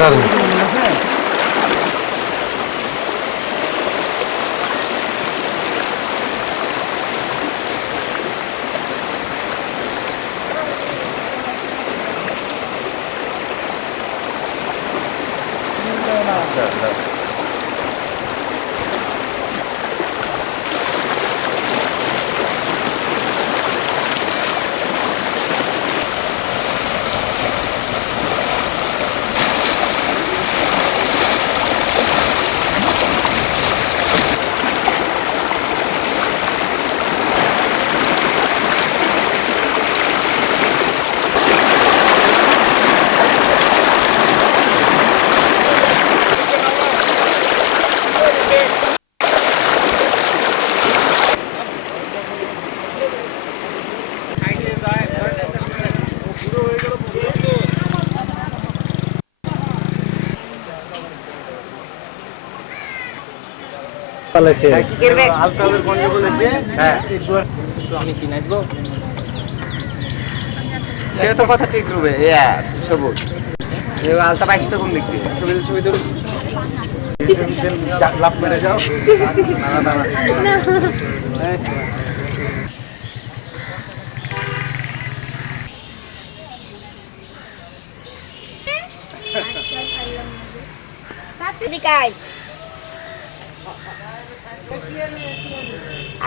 দারুণ। সে তো কথা ঠিক রবে সবুজ আলতা পাইছে কোন দিক থেকে ছবি ছবি তো লাভ মেরে যাও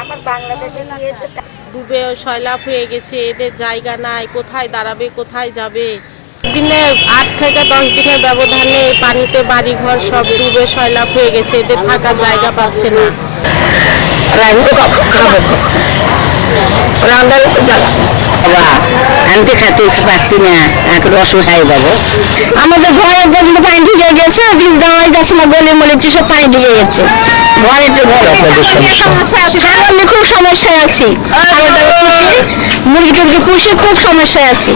আমার বাংলাদেশে গিয়েছে ডুবে সয়লাভ হয়ে গেছে, এদের জায়গা নাই, কোথায় দাঁড়াবে, কোথায় যাবে। দিনে 8 থেকে 10 দিনের ব্যবধানে পানিতে বাড়িঘর সব ডুবে সয়লাভ হয়ে গেছে, এদের থাকার জায়গা পাচ্ছে না। আনতে খাতে পাচ্ছি না, এখন অসহায় বাবু। আমাদের ঘরে পর্যন্ত পানি ঢুকে গেছে, যাওয়াই যাচ্ছে না, গলি মলি সব পানি ঢুকে গেছে। ঘরে তো সমস্যা আছে, খুব সমস্যায় আছি। মুরগি টুরগি পুষে খুব সমস্যায় আছি।